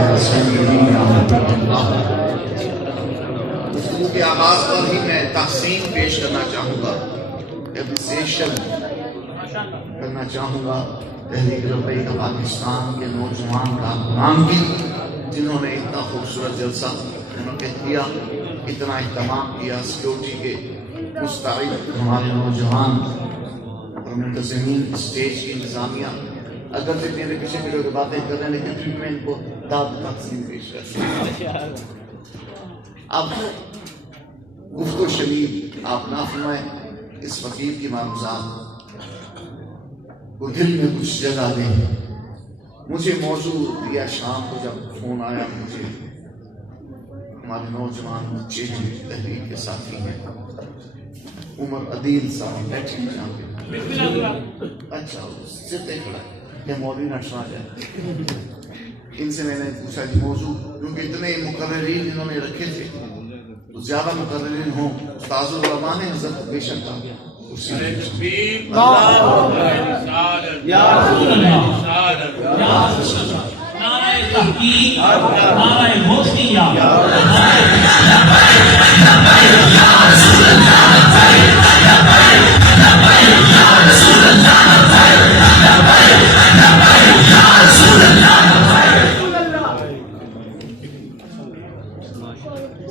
یا سیدی یا اللہ۔ گفتگو کے آغاز پر ہی میں تحسین پیش کرنا چاہوں گا، اپریسیشن کرنا چاہوں گا تحریک لبیک پاکستان کے نوجوان کارکنان کی، جنہوں نے اتنا خوبصورت جلسہ منعقد کیا، اتنا اہتمام کیا، سیکورٹی کے مستعد ہمارے نوجوان اور منتظمین، اسٹیج کی انتظامیہ، اگر سے میرے پیچھے کے لوگ باتیں کر رہے ہیں لیکن پھر میں ان کو داد تقسیم پیش کرتا ہوں۔ اب گفت و شنید آپ نہ فرمائیں، اس فقیر کی معروضات کو دل میں کچھ جگہ دیں۔ مجھے موضوع دیا شام کو جب فون آیا، مجھے ہمارے نوجوان بچے ہیں، تحریک کے ساتھی ہیں، عمر عدیل صاحب بیٹھے ہیں جہاں پہ، اچھا ستے کھڑا کہ مولوی نہ سنا جائے۔ ان سے میں نے پوچھا کہ موضوع، کیونکہ اتنے مقررین انہوں نے رکھے تھے تو زیادہ مقررین ہوں، استاذ الرحمٰن نے حضرت بے شک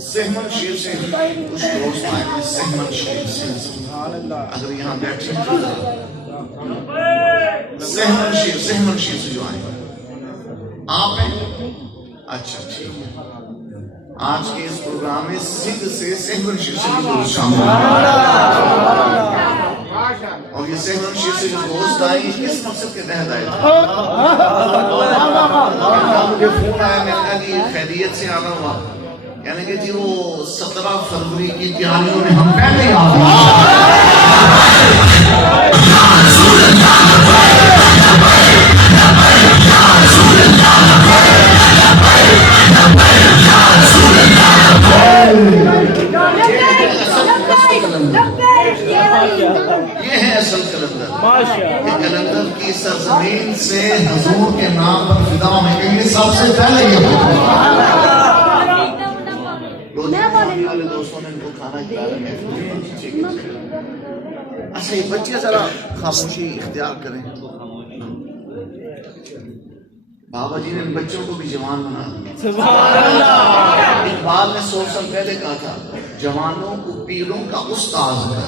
سہمن شیر سے کچھ دوست آئے ہیں، سہمن شیر سے اگر یہاں بیٹھے سہمن شیر سے جو آئے آپ ہیں، اچھا ٹھیک ہے۔ آج کے اس پروگرام میں سندھ سے سہمن شیر سے بھی دوست شامل اور یہ سہمن شیر سے جو دوست آئے کس مقصد کے تحت آئے تھے؟ مجھے فون آیا، میں نے کہا کہ یہ خیریت سے آنا ہوا، یعنی کہ جی وہ 17 فروری کی تیاریوں میں ہم پہلے ہی آ یہ ہے اصل کلندر، کہ کلندر کی سرزمین سے حضور کے نام پر فدا ہونے کے لیے سب سے پہلے یہ ہوتا دوستوں نے ان کو کھانا کھلایا۔ اچھا یہ بچے ذرا خاموشی اختیار کریں۔ بابا جی نے ان بچوں کو بھی جوان بنا دیا۔ اقبال نے 100 سال پہلے کہا تھا، جوانوں کو پیروں کا استاذ ہے۔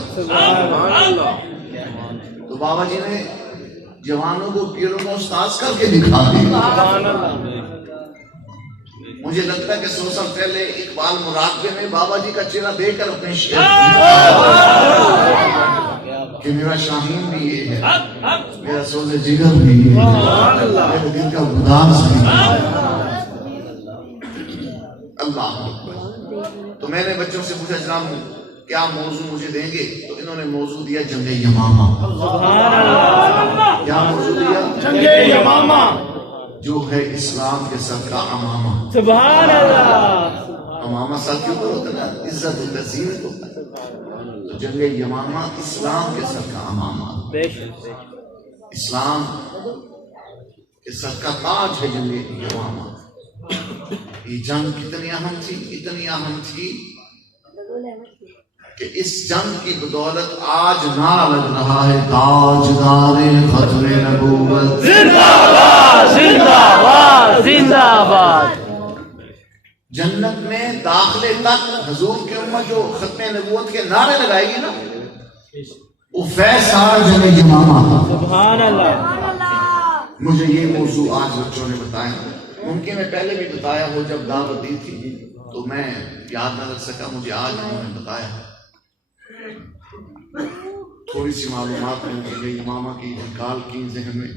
تو بابا جی نے جوانوں کو پیروں کا استاذ کر کے دکھا دیا۔ مجھے لگتا ہے کہ 100 سال پہلے اقبال مراقبے میں بابا جی کا چہرہ دیکھ کر اپنے شعر کہ میرا شاہین بھی یہ ہے، میرا سوز جگر بھی یہ ہے، میرے دل کا گداز بھی اللہ۔ تو میں نے بچوں سے پوچھا جناب کیا موضوع مجھے دیں گے؟ تو انہوں نے موضوع دیا جنگ یمامہ۔ کیا موضوع دیا؟ جنگ یمامہ، جو ہے اسلام کے سر کا امامہ۔ سبحان اللہ۔ امامہ سر کے اوپر ہوتا ہے، عزت و تزیینت ہوتا ہے، تو جنگ یمامہ اسلام کے سر کا امامہ، اسلام کے سر کا تاج ہے جنگ یمامہ۔ یہ جنگ کتنی اہم تھی، اتنی اہم تھی کہ اس جنگ کی بدولت آج نعرہ لگ رہا ہے، تاجدار ختم نبوت زندہ باد، زندہ باد، زندہ باد۔ جنت میں داخلے تک حضور کی امت جو ختم نبوت کے نعرے لگائے گی نا، وہ فیض سارا جنگ یمامہ۔ سبحان اللہ۔ مجھے یہ موضوع آج بچوں نے بتایا، ممکن میں پہلے بھی بتایا ہو جب دعوت دی تھی تو میں یاد نہ رکھ سکا، مجھے آج انہوں نے بتایا۔ تھوڑی سی معلومات میں مجھے امامہ کی نکال کی ذہن میں۔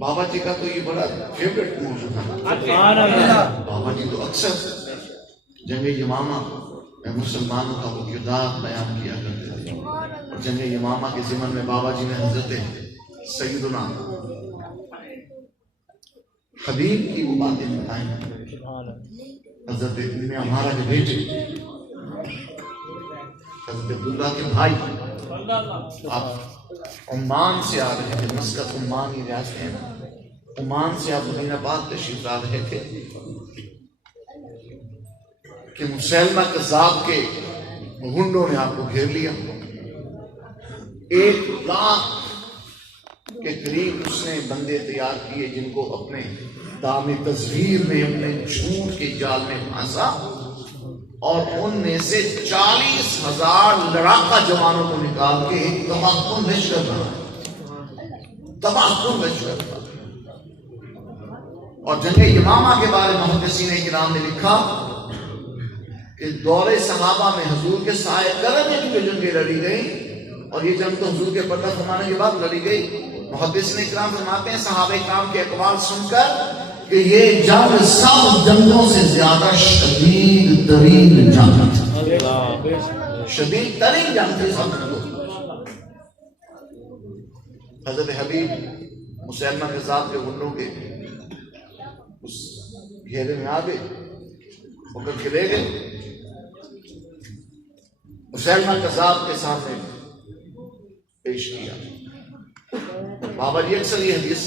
بابا جی کا تو یہ بڑا فیوریٹ موضوع تھا۔ بابا جی تو اکثر جنگ یمامہ میں مسلمانوں کا وہ کردار بیان کیا کرتے تھے، اور جنگ یمامہ کے ضمن میں بابا جی نے حضرت سیدنا حبیب کی وہ باتیں بتائیں، حضرت ابن عمارہ کے بیٹے، حضرت عبداللہ کے بھائی، آپ عمان سے آ رہے ہیں، مسقط عمان کی ریاست ہے نا، عمان سے آپ مدینہ پاک تشریف لا رہے تھے کہ مسیلمہ کذاب کے غنڈوں نے آپ کو گھیر لیا. 1,00,000 کے قریب اس نے بندے تیار کیے جن کو اپنے دام تزویر میں اپنے جھوٹ کے جال میں پھانسا، اور ان میں سے 40,000 لڑاکا جوانوں کو نکال کے ایک تباہ کن لشکر بنا، تباہ کن لشکر بنا. اور جنگ یمامہ کے بارے میں محدثین کرام نے لکھا کہ دور صحابہ میں حضور کے سائے قدم میں جو جنگیں لڑی گئی، اور یہ جنگ تو حضور کے پردہ فرمانے کے بعد لڑی گئی. محدثین کرام فرماتے ہیں صحابہ کرام کے اقوال سن کر کہ یہ جنگ سب جنگوں سے زیادہ شدید ترین جنگ تھی، شدید ترین جنگ تھی سب جنگوں. حضرت حبیب مسیلمہ کذاب کے غنڈوں کے اس گھیرے میں آ گئے، پکڑ کے لے گئے. مسیلمہ کذاب کے سامنے پیش کیا. بابا جی اکثر یہ حدیث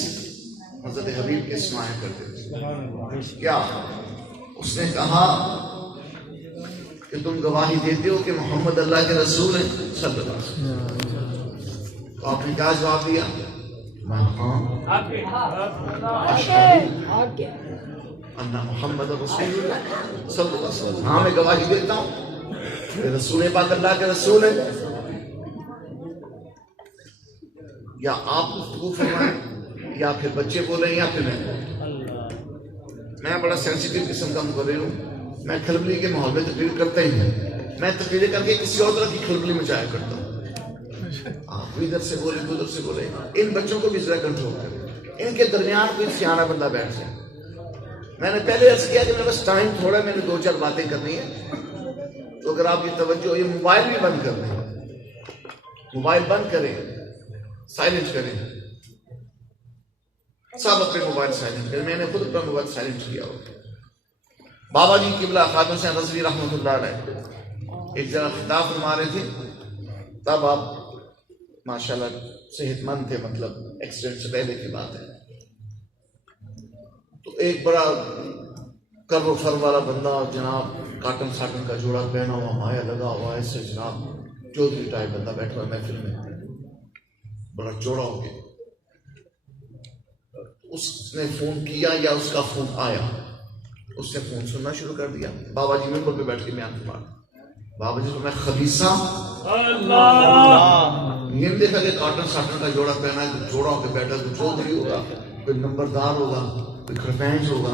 حضرت حبیب کے سمایا کرتے تھے. کیا اس نے کہا کہ تم گواہی دیتے ہو کہ محمد اللہ کے رسول ہیں صلی اللہ علیہ وسلم. تو آپ نے کیا جواب دیا؟ ہاں محمد رسول اللہ صلی اللہ علیہ وسلم. ہاں میں گواہی دیتا ہوں کہ رسول پاک اللہ کے رسول ہیں. یا آپ گفتگو فرمائیں یا پھر بچے بولیں یا پھر میں بڑا سینسیٹیو قسم کا مقرر ہوں. میں کھلبلی کے ماحول میں تقریر کرتا ہی نہیں. میں تقریر کر کے کسی اور طرح کی کھلبلی مچایا کرتا ہوں. آپ ادھر سے بولے ادھر سے بولے. ان بچوں کو بھی ذرا کنٹرول کریں، ان کے درمیان کوئی سیاح بندہ بیٹھ جائے. میں نے پہلے عرض کیا کہ میرے پاس ٹائم تھوڑا ہے، میں نے 2-4 باتیں کرنی ہیں. تو اگر آپ کی توجہ، یہ موبائل بھی بند کر دیں، موبائل بند کریں، سائلنٹ کریں. سب اپنے موبائل سائلنٹ کریں. میں نے خود اپنا موبائل سائلنٹ کیا ہو. بابا جی قبلہ خاتون حسین رضوی رحمۃ اللہ علیہ ایک جگہ خطاب فرما رہے تھے، تب آپ ماشاءاللہ صحت مند تھے، مطلب ایکسیڈنٹ سے پہلے کی بات ہے. تو ایک بڑا کر و فر والا بندہ جناب، کاٹن ساٹن کا جوڑا پہنا ہوا، مایا لگا ہوا، ایسے جناب چودھری ٹائپ بندہ بیٹھا ہوا محفل میں، بڑا چوڑا ہو گیا. اس نے فون کیا یا اس کا فون آیا، اس نے فون سننا شروع کر دیا. بابا جی منبر پہ بیٹھ کے بیان فرما. بابا جی میں خبیثہ یہ نہیں دیکھا کہ کاٹن ساٹن کا جوڑا پہنا ہے، جوڑا ہو کے بیٹھا، کوئی چودھری ہوگا، کوئی نمبردار ہوگا، کوئی خرپینچ ہوگا.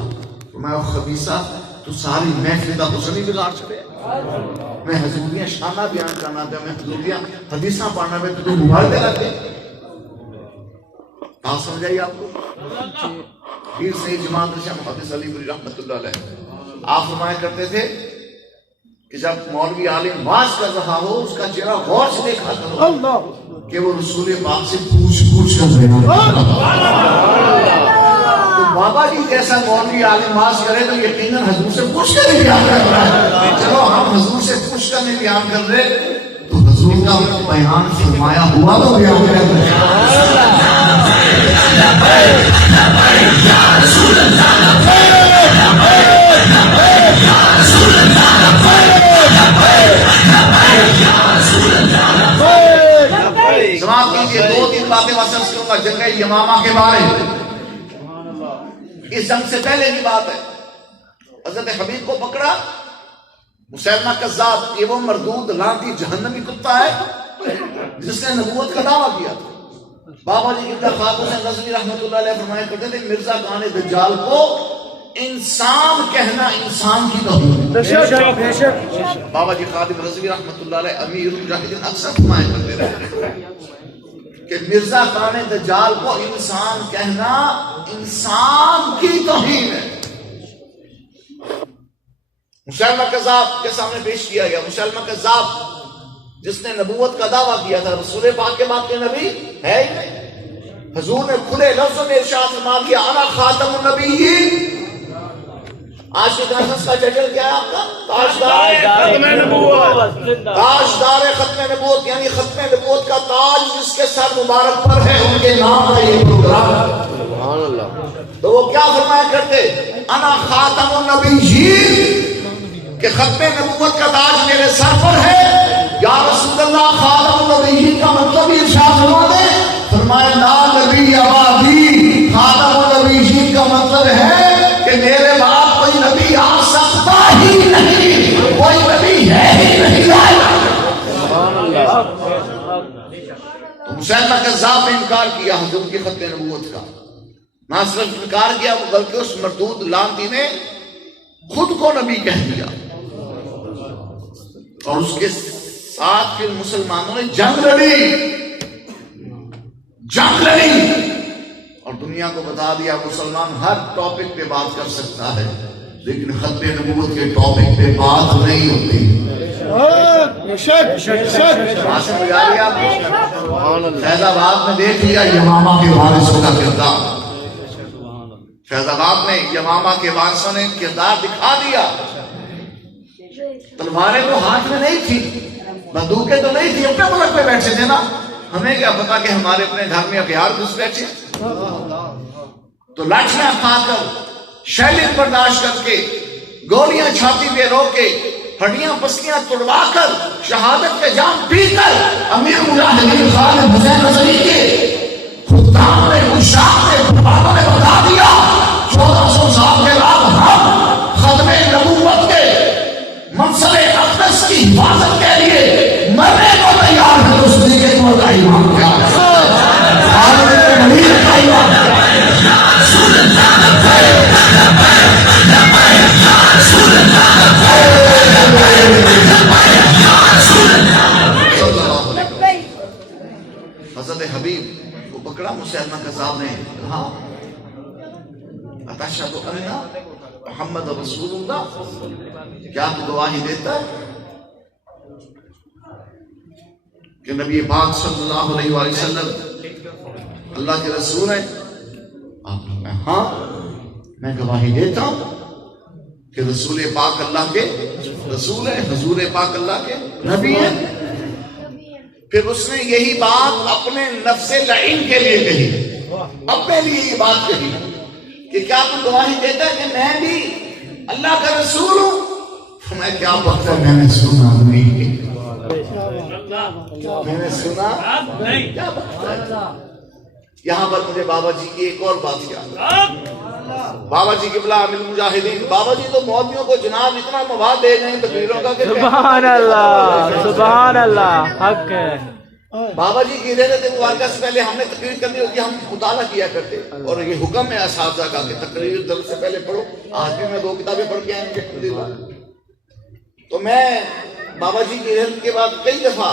تو میں خبیثہ تو ساری محفل کا حسن ہی بگاڑ چھڑے. میں حضوریاں شانہ بیان کرنا تھا، میں حضوریاں حدیثاں پڑھنا میں تو موبائل دے رہتے. آپ سمجھائیے آپ کو. پیر سید جماعت شاہ محدث علی بری رحمۃ اللہ علیہ آپ فرمایا کرتے تھے کہ جب مولوی عالم واز کر رہا ہو، اس کا چہرہ غور سے دیکھا کرو کہ وہ رسول پاک سے پوچھ کر رہا. تو بابا جی جیسا مولوی عالم واز کرے تو یقیناً حضور سے پوچھ کر ہی بیان کر رہا ہے. چلو ہم حضور سے پوچھ کر نہیں بیان کر رہے تو حضور کا بیان فرمایا ہوا تو بیان کر رہے. سماعت کیجیے، 2-3 باتیں وصل کروں گا جنگ یمامہ کے بارے میں. اس جنگ سے پہلے کی بات ہے. حضرت حبیب کو پکڑا مسیلمہ کذاب، یہ وہ مردود لعنتی جہنمی کتا ہے جس نے نبوت کا دعویٰ کیا تھا. بابا جی قبلہ خاتون حسین رضوی رحمۃ اللہ علیہ فرمایا کرتے تھے مرزا کان دجال کو انسان کہنا انسان کی توہین. بابا جی خادم رضوی رحمۃ اللہ علیہ امیر المجاہدین اکثر فرمایا کرتے رہے کہ مرزا کان دجال کو انسان کہنا انسان کی توہین ہے. مسیلمہ کذاب کے سامنے پیش کیا گیا. مسیلمہ کذاب جس نے نبوت کا دعویٰ کیا تھا، رسول پاک کے بعد کے نبی ہے ہی نہیں. حضور نے کھلے لفظوں میں ارشاد فرما دیا انا خاتم النبیین. آج کے کانفرنس کا ٹائٹل کیا ہے آپ کا؟ تاجدار ختم نبوت. تاجدار ختم نبوت یعنی ختم نبوت کا تاج جس کے سر مبارک پر ہے، ان کے نام کا یہ پروگرام ہے. سبحان اللہ. تو وہ کیا فرمایا کرتے؟ انا خاتم النبیین، کہ ختم نبوت کا تاج میرے سر پر ہے۔ یا رسول اللہ خاتم النبیین کا مطلب ارشاد فرما دے۔ فرمایا لا نبی آبادی، خاتم النبیین کا مطلب ہے کہ میرے بعد کوئی نبی آ سکتا ہی نہیں، کوئی نبی ہے ہی نہیں آیا۔ تو مسیلمہ کذاب نے انکار کیا حضور کی ختم نبوت کا، نہ صرف انکار کیا بلکہ اس مردود لعنتی نے خود کو نبی کہہ دیا، اور اس کے ساتھ پھر مسلمانوں نے جنگ لڑی اور دنیا کو بتا دیا مسلمان ہر ٹاپک پہ بات کر سکتا ہے لیکن ختم نبوت کے ٹاپک پہ بات نہیں ہوتی۔ فیض آباد میں دیکھ لیا یمامہ کے وارثوں کا کردار، فیض آباد میں یمامہ کے وارثوں نے کردار دکھا دیا۔ تلواریں تو ہاتھ میں نہیں تھی، بندوقیں تو نہیں تھی، اپنے ملک پہ بیٹھے تھے نا، ہمیں کیا پتا کہ ہمارے اپنے گھر میں ہتھیار گھس بیٹھے، تو لاٹھیاں کھا کر، شیلنگ برداشت کر کے، گولیاں چھاتی پہ روک کے، ہڈیاں پسلیاں توڑوا کر، شہادت کے جام پی کر، امیر مجاہدین خالد حسین نظری کے خدام نے مشاق نے بابا نے بتا دیا 1400 سال کے بعد ہم ختم نبوت کے منصب اقدس کی حفاظت کے لیے مرنے کو تیار ہے۔ اس لیے کہ وہ کا ایمان کیا حضرت حبیب کو پکڑا مسیلمہ کذاب نے، کہا اتشہد ان محمد رسول اللہ، کیا تو گواہی دیتا ہے کہ نبی پاک صلی اللہ علیہ وآلہ وسلم اللہ کے رسول ہیں؟ آپ نے ہاں میں گواہی دیتا ہوں کہ رسول پاک اللہ کے رسول ہیں، حضور پاک اللہ کے نبی ہیں۔ پھر اس نے یہی بات اپنے نفس لعین کے لیے کہی، اپنے لیے یہ بات کہی کہ کیا تم گواہی دیتا ہے کہ میں بھی اللہ کا رسول ہوں؟ میں کیا پتہ میں نے سنا نہیں، میں نے سنا نہیں، کیا پتہ۔ یہاں پر مجھے بابا جی کی ایک اور بات یاد، بابا جی قبلہ امیر المجاہدین، بابا جی تو مولویوں کو جناب اتنا مواد دے گئے تقریروں کا کہ سبحان اللہ سبحان اللہ، حق ہے۔ بابا جی کی رحلت مبارکہ سے پہلے ہم نے تقریر کرنی ہوتی، ہم مطالعہ کیا کرتے، اور یہ حکم ہے اساتذہ کا کہ تقریر درس سے پہلے پڑھو۔ آج بھی میں 2 کتابیں پڑھ کے آئیں گے، تو میں بابا جی کی رحلت کے بعد کئی دفعہ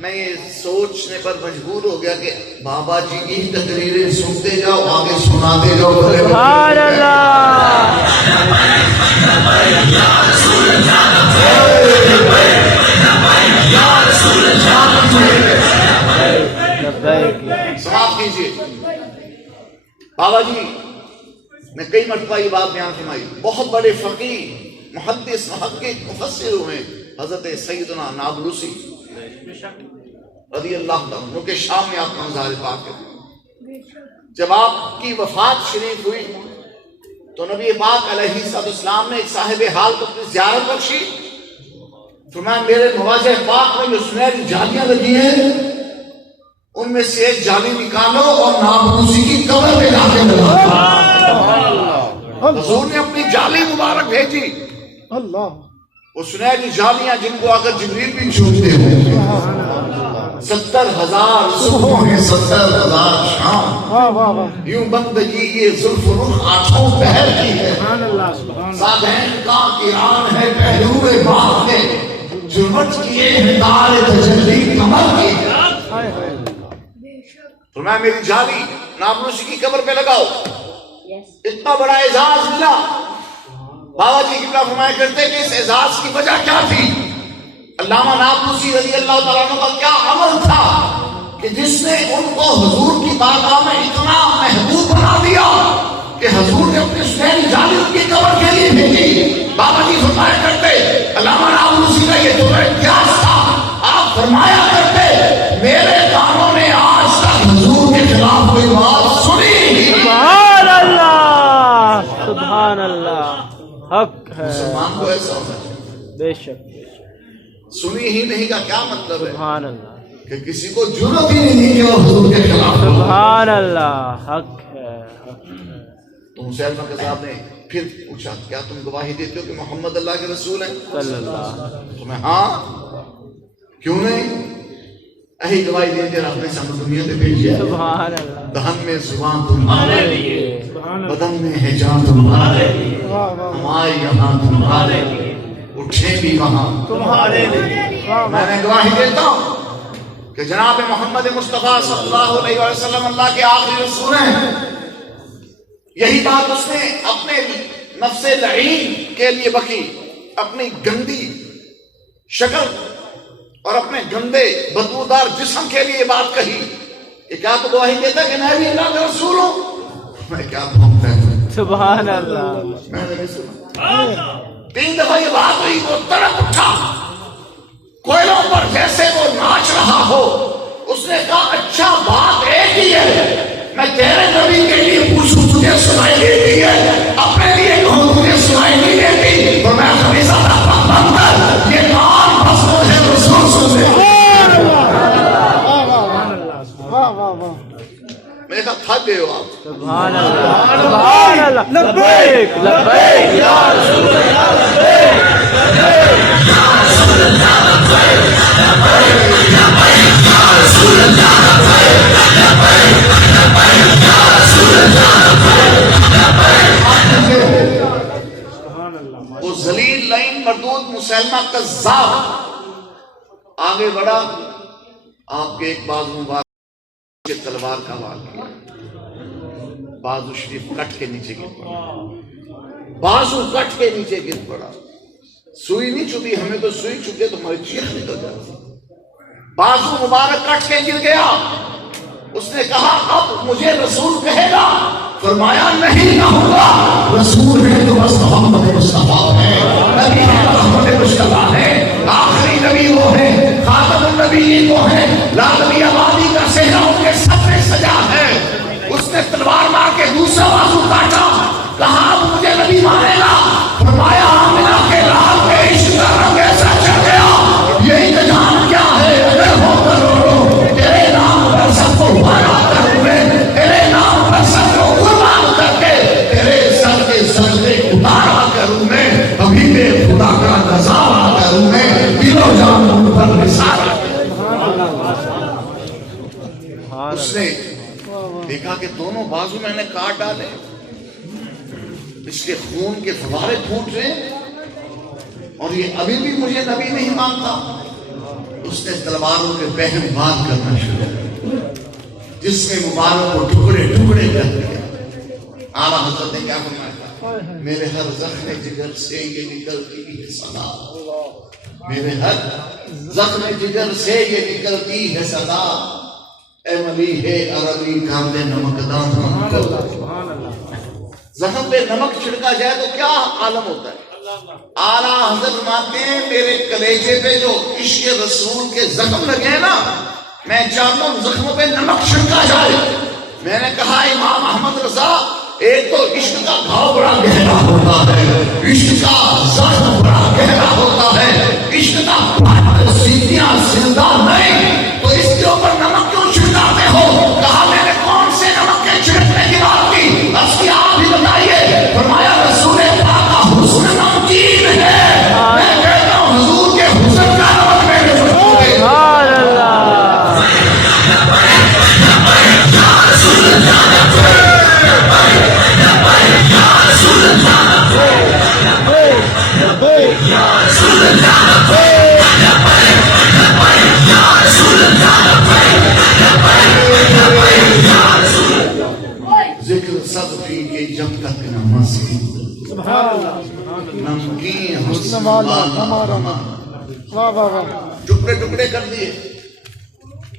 میں یہ سوچنے پر مجبور ہو گیا کہ بابا جی کی تقریریں سنتے جاؤ، آگے سناتے جاؤ۔ سبحان اللہ، سماعت کیجیے۔ بابا جی نے کئی مرتبہ یہ بات بیان فرمائی، بہت بڑے فقیہ، محدث، محقق، مفسر ہوئے حضرت سیدنا نابلسی رضی اللہ عنہ کے شام میں آپ کا مزار پاک ہے۔ جب آپ کی وفات شریف ہوئی تو نبی پاک علیہ السلام نے ایک صاحب حال کو اپنی زیارت بخشی، فرمایا میرے مواضع پاک میں جو سنہری جالیاں لگی ہیں ان میں سے ایک جالی نکالو اور نابلسی کی قبر میں لا کے لگاؤ۔ حضور نے اپنی جالی مبارک بھیجی، وہ سنہری جالیاں جن کو اگر جبریل بھی چھوٹتے ہیں، 70,000 صبح ہیں، 70,000 شام، یوں بندگی یہ زلف رخ آٹھوں پہر کی ہے، سادین کا قرآن ہے پہلو باغ کے، جرمت کیے ہیں دار تجلی کمر کی۔ فرمایا میری جالی نابلسی کی قبر پہ لگاؤ، اتنا بڑا اعزاز ملا۔ بابا جی قبلہ فرمایا کرتے کہ اس اعزاز کی وجہ کیا تھی؟ علامہ نابلسی رضی اللہ تعالیٰ عنہ کا کیا عمل تھا کہ جس نے ان کو حضور کی بارگاہ میں اتنا محبوب بنا دیا کہ حضور نے اپنی سنہری جالی ان کی قبر کے لیے بھیجی۔ بابا جی فرمایا کرتے علامہ نابلسی کا یہ تو احتیاط تھا، آپ فرمایا کرتے میرے کانوں نے آج تک حضور کے خلاف کوئی بات سنی۔ سبحان اللہ حق ہے مسلمان کو ایسا ہونا چاہیے. بے شک سنی ہی نہیں کا کیا مطلب ہے سبحان اللہ کہ کسی کو جرأت ہی نہیں کہ وہ حضور کے خلاف ہو. سبحان اللہ حق ہے حق ہے. تو مسلمان کے صاحب نے پھر پوچھا کیا تم گواہی دیتے ہو کہ محمد اللہ کے رسول ہیں؟ صلی اللہ تو میں ہاں کیوں نہیں یہی گواہی دیتے رب نے سب دنیا میں بھیجا. سبحان اللہ دہن میں زبان تمہارے لیے بدن میں ہے جان تمہارے لیے ہمارے یہاں تمہارے لیے اٹھے بھی وہاں تمہارے لیے. میں نے گواہی دیتا ہوں کہ جناب محمد مصطفیٰ صلی اللہ علیہ وسلم اللہ کے آخری رسول ہیں. یہی بات اس نے اپنے نفس لعین کے لیے بکی، اپنی گندی شکل اور اپنے گندے بدبودار جسم کے لیے بات کہی کہ کیا تو گواہی دیتا کہ میں بھی اللہ کا رسول ہوں؟ میں کیا کہوں؟ سبحان اللہ. میں نے نہیں سنا. 3 دفعہ یہ بات ہوئی وہ تڑپ اٹھا کوئلوں پر جیسے وہ ناچ رہا ہو. اس نے کہا اچھا بات ایک ہی ہے، میں تیرے نبی کے لیے پوچھوں تجھے سنائی دیتی ہے، اپنے لیے کہوں تجھے سنائی نہیں دیتی. اور میں ہمیشہ بندر یہ کام بس مجھے رسول سنتے. میں نے کہا تھک گئے ہو آپ. سبحان اللہ سبحان اللہ. لبیک لبیک یا رسول اللہ لبیک یا رسول اللہ لبیک یا رسول اللہ لبیک یا رسول اللہ وہ ذلیل لعین مردود مسلمہ کذاب آگے بڑھا. آپ کے ایک بازو مبارک کے تلوار کا وار کیا، بازو شریف کٹ کے نیچے گر پڑا، بازو کٹ کے نیچے گر پڑا. سوئی نہیں چبھی، ہمیں تو سوئی چکے تو ہماری چیخ نکل جاتی. بازو مبارک کٹ کے گر گیا. اس نے کہا اب مجھے رسول کہے گا؟ فرمایا نہیں کہوں گا. رسول ہے تو بس محمد مصطفیٰ ہے، نبی ہے محمد مصطفیٰ ہے، آخری نبی وہ ہے، خاتم النبیین وہ ہے، لازمی آبادی کا صحرا ان کے سب میں سجا ہے. اس نے تلوار مار کے دوسرا بازو کاٹا. کہا اب مجھے نبی مانے گا؟ فرمایا آمنہ کے لال کے عشق کا رنگ ایسا چڑھ گیا. یہ انتظام کیا ہے؟ اگر ہو کر رو تیرے نام پر سب کو بھاگا کروں میں، تیرے نام پر سب کو قربان کر کے تیرے سر کے سجدے اتارا کروں میں، ابھی بے خدا کا نظارہ کروں میں، دل و جان ان پر نثارا. اس نے دیکھا کہ دونوں بازو میں نے کاٹ ڈالے، اس کے خون کے فوارے پھوٹ رہے اور یہ ابھی بھی مجھے نبی نہیں مانتا. اس نے تلواروں کے بہم بات کرنا شروع کیا، جس میں مبارک کو ٹکڑے ٹکڑے کر دیا. اعلیٰ حضرت نے کیا فرمایا تھا؟ میرے ہر زخم جگر سے یہ نکلتی ہے صدا، میرے ہر زخم جگر سے یہ نکلتی ہے صدا. اے ملی ہے عربی کام نمکدان. زخم پہ نمک چھڑکا جائے تو کیا عالم ہوتا ہے. اعلیٰ حضرت فرماتے ہیں میرے کلیجے پہ جو عشق رسول کے زخم لگے ہیں نا، میں چاہتا ہوں زخموں پہ نمک چھڑکا جائے. میں نے کہا امام احمد رضا ایک تو عشق کا گھاؤ بڑا گہرا ہوتا ہے، عشق کا زخم بڑا گہرا ہوتا ہے، عشق کا سیدیاں زندہ نہیں تو اس کے اوپر نمک کیوں چھڑکاتے ہو؟ کہا میں نے کون سے نمک کے چھڑکنے کی بات کی؟ اس کی آپ ہی بتائیے. فرمایا رسول پاک کا حسن نمکین ہے. میں کہتا ہوں حضور کے حسن کا نمک میرے سبحان اللہ. ذکر سب فی کے جب تک نہ مسیح نمکین حسن والا ٹکڑے ٹکڑے کر دیے،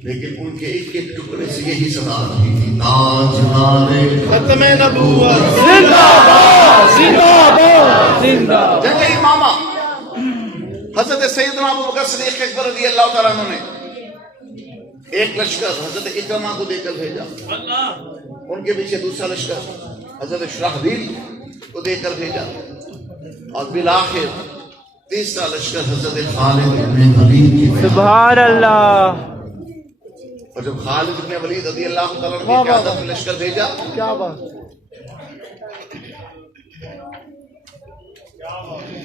لیکن ان کے ایک ایک ٹکڑے سے یہی صدا آتی تھی تاجدار ختم نبوت زندہ باد زندہ باد زندہ. جنگ امامہ حضرت سیدنا ابو بکر صدیق اکبر رضی اللہ تعالیٰ عنہ نے ایک لشکر حضرت اکرمہ کو دے کر بھیجا، ان کے پیچھے دوسرا لشکر حضرت شرحبیل کو دے کر بھیجا. اور بالآخر تیسرا لشکر حضرت خالد بن ولید کی بیعت۔ سبحان اللہ، اور جب خالد بن ولید رضی اللہ تعالیٰ عنہ کی قیادت میں لشکر بھیجا، کیا بات،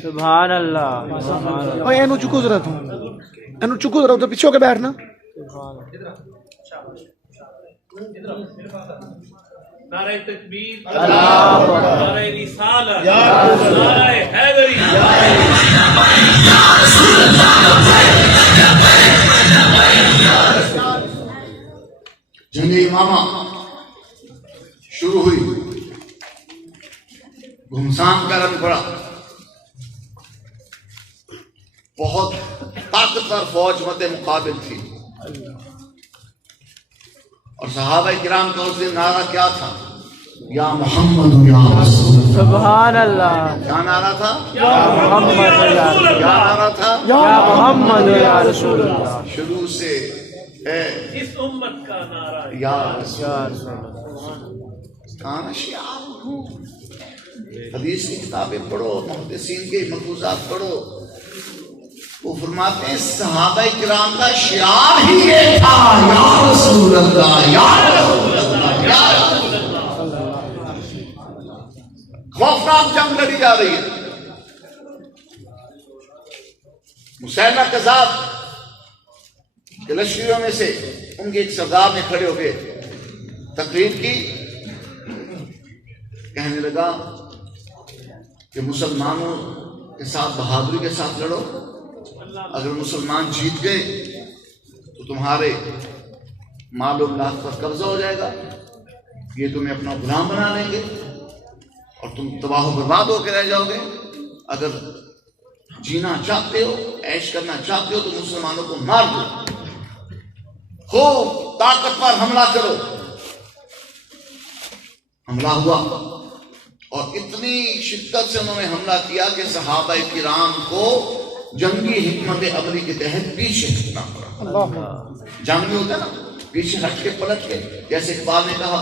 سبحان اللہ، اوے اینو چکو ذرا، تو اینو چکو ذرا، تو پیچھے ہو کے بیٹھنا۔ نعرہ تکبیر، نعرہ رسالت، نعرہ حیدری، جنگ امامہ شروع ہوئی، گھمسان کا رنگ پڑا، بہت طاقتور فوج مد مقابل تھی، اور صحابہ کرام کا اس دن نعرہ کیا تھا؟ یا محمد یا رسول اللہ۔ سبحان اللہ، کیا نعرہ تھا؟ یا محمد یا رسول اللہ، کیا نعرہ تھا؟ یا محمد یا رسول اللہ، شروع سے اے اس امت کا نعرہ ہے۔ یا رسول یا رسول اللہ۔ کہاں شعار ہوں، حدیث کی کتابیں پڑھو، محدثین کے ملفوظات پڑھو، وہ فرماتے ہیں صحابہ کرام کا شعار ہی یہ تھا، یا رسول اللہ، یا رسول اللہ، یا رسول اللہ۔ خوفناک جنگ لڑی جا رہی ہے، مسیلمہ کذاب کے لشکریوں میں سے ان کے ایک سردار نے کھڑے ہو کے تقریر کی، کہنے لگا کہ مسلمانوں کے ساتھ بہادری کے ساتھ لڑو، اگر مسلمان جیت گئے تو تمہارے مال و املاک پر قبضہ ہو جائے گا، یہ تمہیں اپنا غلام بنا لیں گے اور تم تباہ و برباد ہو کے رہ جاؤ گے۔ اگر جینا چاہتے ہو، عیش کرنا چاہتے ہو تو مسلمانوں کو مار دو، خوب طاقتور حملہ کرو۔ حملہ ہوا اور اتنی شدت سے انہوں نے حملہ کیا کہ صحابہ کرام کو جنگی حکمت عملی کے تحت پیچھے ہٹنا پڑا۔ جنگ میں ہوتا ہے نا، پیچھے ہٹ کے پلٹ کے، جیسے اقبال نے کہا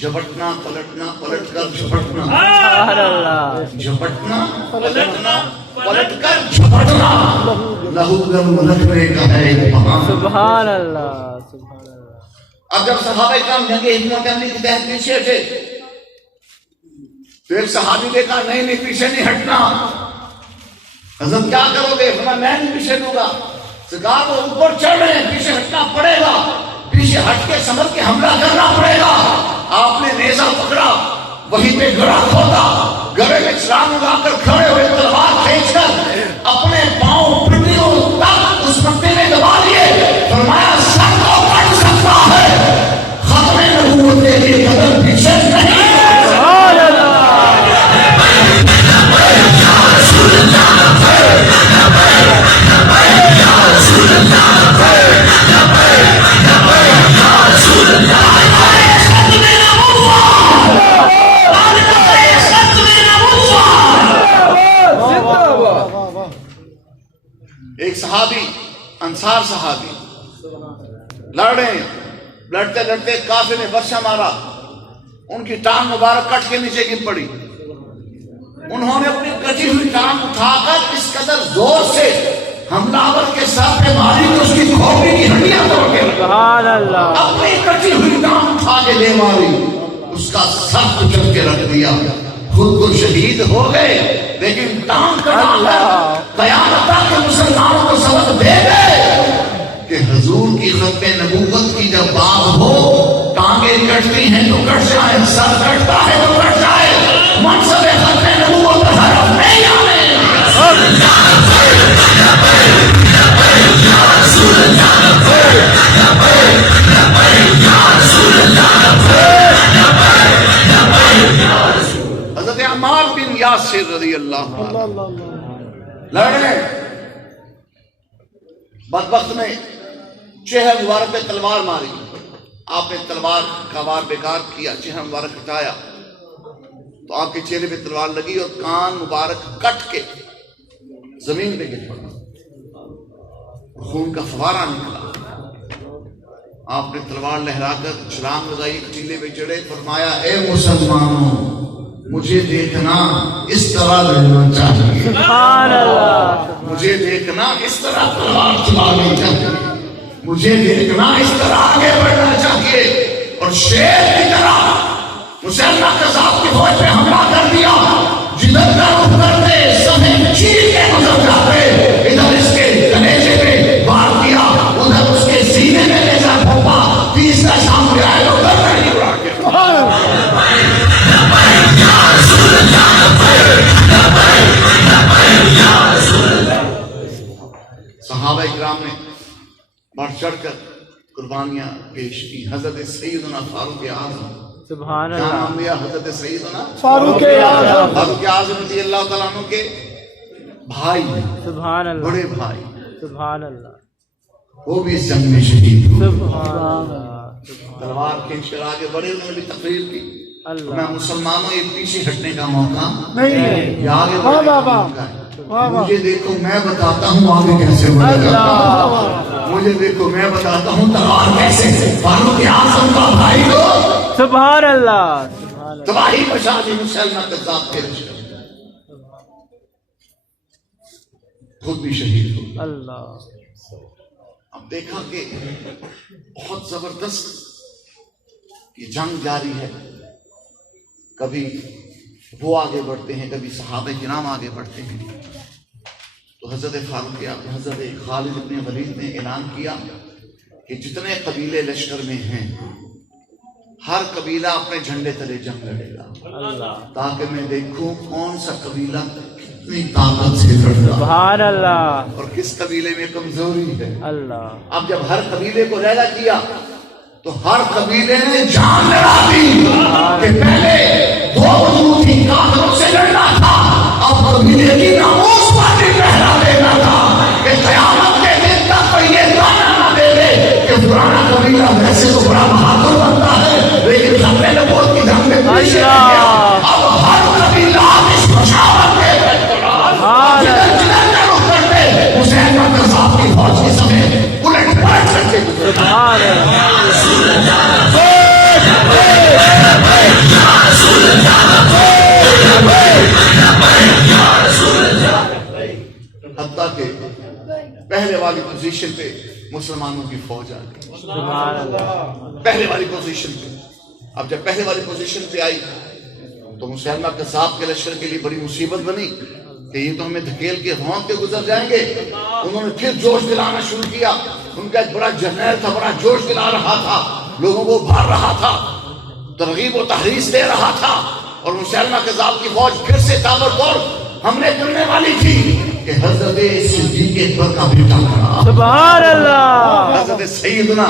جھپٹنا پلٹنا پلٹ کر جھپٹنا، سبحان اللہ، جھپٹنا پلٹنا پلٹ کر جھپٹنا، لہو گرم رکھنے کا ہے وہاں۔ سبحان اللہ، سبحان اللہ۔ اب جب صحابہ کرام جنگی حکمت عملی کے تحت پیچھے ہٹے تو ایک صحابی نے کہا نہیں نہیں پیچھے نہیں ہٹنا۔ حضرت کیا کرو گے؟ فرمایا میں نہیں پیچھے دوں گا۔ سرکار وہ اوپر چڑھ رہے ہیں، پیچھے ہٹنا پڑے گا، پیچھے ہٹ کے سمجھ کے حملہ کرنا پڑے گا۔ آپ نے نیزہ پکڑا، وہیں پہ گڑا کھودا، گڑے میں چراغ لگا کر کھڑے ہوئے، تلوار کھینچ کر اپنے پاؤں پٹیوں تک اس پٹے میں دبا لیے۔ فرمایا سب کو کٹ سکتا ہے، ختم نبوت کے لیے قدم پیچھے نہیں۔ سبحان اللہ، ایک صحابی، انصار صحابی لڑ رہے ہیں، لڑتے لڑتے کافر نے برشا مارا، ان کی ٹانگ مبارک کٹ کے نیچے گر پڑی۔ انہوں نے اپنی کٹی ہوئی ٹانگ اٹھا کر اس قدر زور سے حملہ آور کے سر پہ ماری کہ اس کی کھوپڑی کی ہڈیاں توڑ کے سبحان اللہ، اپنی کٹی ہوئی ٹانگ اٹھا کے لے ماری، اس کا سر کچل کے رکھ دیا۔ خود کو شہید ہو گئے لیکن ٹانگ کٹا کر قیامت تک مسلمانوں کو سبق دے گئے کہ حضور کی ختم نبوت کی جب بات ہو، ٹانگیں کٹتی ہیں تو کٹ جائے، سر کٹتا ہے تو کٹ جائے، منصب ختم نبوت حرف نہیں آنے۔ حضرت عمار بن یاسر رضی اللہ عنہ لڑے، بدبخت نے چہر مبارک پہ تلوار ماری، آپ نے تلوار کا وار بیکار کیا، چہر مبارک ہٹایا تو آپ کے چہرے پہ تلوار لگی اور کان مبارک کٹ کے زمین پہ گر پڑا، خون کا فوارہ نکلا۔ آپ نے تلوار لہرا کر چھلانگ لگائی، ٹیلے پہ چڑھے، فرمایا اے مسلمانوں مجھے دیکھنا اس طرح لڑنا چاہیے، سبحان اللہ، مجھے دیکھنا اس طرح تلوار چلانی چاہیے، مجھے دیکھنا اس طرح آگے بڑھنا چاہیے، اور شیر کی طرح مسلمہ قذاب کی فوج پہ حملہ کر دیا، جدھر کا رخ کرتے سبھی چیر کے گزر جاتے، ادھر اس کے کلیجے پہ وار کیا، ادھر اس کے سینے میں لے جا پھوپا، تیسرا شام پہ آئے تو کر نہیں اڑا کے صحابہ اکرام نے بڑھ چڑھ کر قربانیاں پیش کی۔ حضرت سیدنا فاروق اعظم، سبحان کیا اللہ، نام لیا؟ حضرت سیدنا فاروق اعظم، فاروق اعظم رضی اللہ تعالیٰ عنہ کے بھائی، سبحان اللہ، بڑے بھائی، سبحان اللہ، وہ بھی اس جنگ میں شہید ہوئے۔ سبحان اللہ، تلوار کھینچ کر آگے بڑے، انہوں نے بھی تقریر کی، میں اللہ، مسلمانوں یہ پیچھے ہٹنے کا موقع نہیں ہے، یہ آگے واہ بڑھنے کا واہ واہ، موقع ہے۔ واہ واہ، مجھے دیکھو میں بتاتا ہوں آگے کیسے بڑھے گا، مجھے دیکھو میں بتاتا ہوں تلوار کیسے فاروق اعظم کا بھائی کو سبحان اللہ، سبحان اللہ، تباہی مچا دی مسلمہ قذاب کے لشکر، خود بھی شہید ہو۔ اللہ، اب دیکھا کہ بہت زبردست یہ جنگ جاری ہے، کبھی وہ آگے بڑھتے ہیں، کبھی صحابہ کرام آگے بڑھتے ہیں، تو حضرت فاروق حضرت خالد بن ولید نے اعلان کیا کہ جتنے قبیلے لشکر میں ہیں ہر قبیلہ اپنے جھنڈے تلے جنگ لڑے گا، اللہ، تاکہ میں دیکھوں کون سا قبیلہ کتنی طاقت سے لڑ رہا سبحان اللہ، اور کس قبیلے میں کمزوری ہے۔ اللہ، اب جب ہر قبیلے کو ریلا کیا تو ہر قبیلے نے جان لڑا دی کہ پہلے دو وجود تھی، کافروں سے لڑنا تھا، اب قبیلے کی ناموس پاتی پہرا دینا تھا کہ قیامت کے دن تک کوئی یہ تانا نہ دے دے کہ پرانا قبیلہ ویسے تو بڑا بہادر بنتا ہے لیکن سب نے لوگوں کی جنگ میں پیچھے رہ گیا۔ اب ہر قبیلہ اس مشاورت کے جدھر جدھر کا رخ کرتے حسین کا قذاب کی فوج کے سمے الٹ پلٹ کر کے گزرے۔ سبحان اللہ، حتیٰ کہ پہلے والی پوزیشن پہ مسلمانوں کی فوج آ گئی، سبحان اللہ، پہلے والی پوزیشن پہ۔ اب جب پہلے والی پوزیشن پہ آئی تو مسلمہ قذاب کے لشکر کے لیے بڑی مصیبت بنی کہ یہ تو ہمیں دھکیل کے رونق کے گزر جائیں گے۔ انہوں نے پھر جوش دلانا شروع کیا، ان کا ایک بڑا جرنیل تھا، بڑا جوش دلا رہا تھا، لوگوں کو بھار رہا تھا، ترغیب و تحریص دے رہا تھا، اور مسلمہ قذاب کی فوج پھر سے تابڑتوڑ حملے کرنے والی تھی کہ حضرت صدیق اکبر کا بیٹا کھڑا، سبحان اللہ، حضرت سیدنا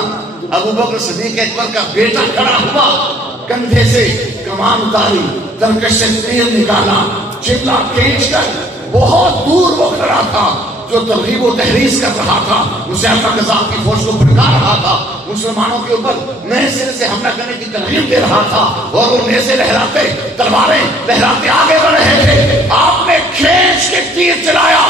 ابوبکر صدیق اکبر کا بیٹا کھڑا ہوا، کندھے سے کمان اتاری، ترکش سے تیر نکالا، چمٹا کھینچ کر بہت دور وہ کھڑا تھا جو ترغیب و تحریص کر رہا تھا، مسلمہ قذاب کی فوج کو بھڑکا رہا تھا، مسلمانوں کے اوپر نئے سرے سے حملہ کرنے کی ترغیب دے رہا تھا، اور وہ نیزے لہراتے، تلواریں لہراتے آگے بڑھ رہے تھے۔ آپ نے کھینچ کے تیر چلایا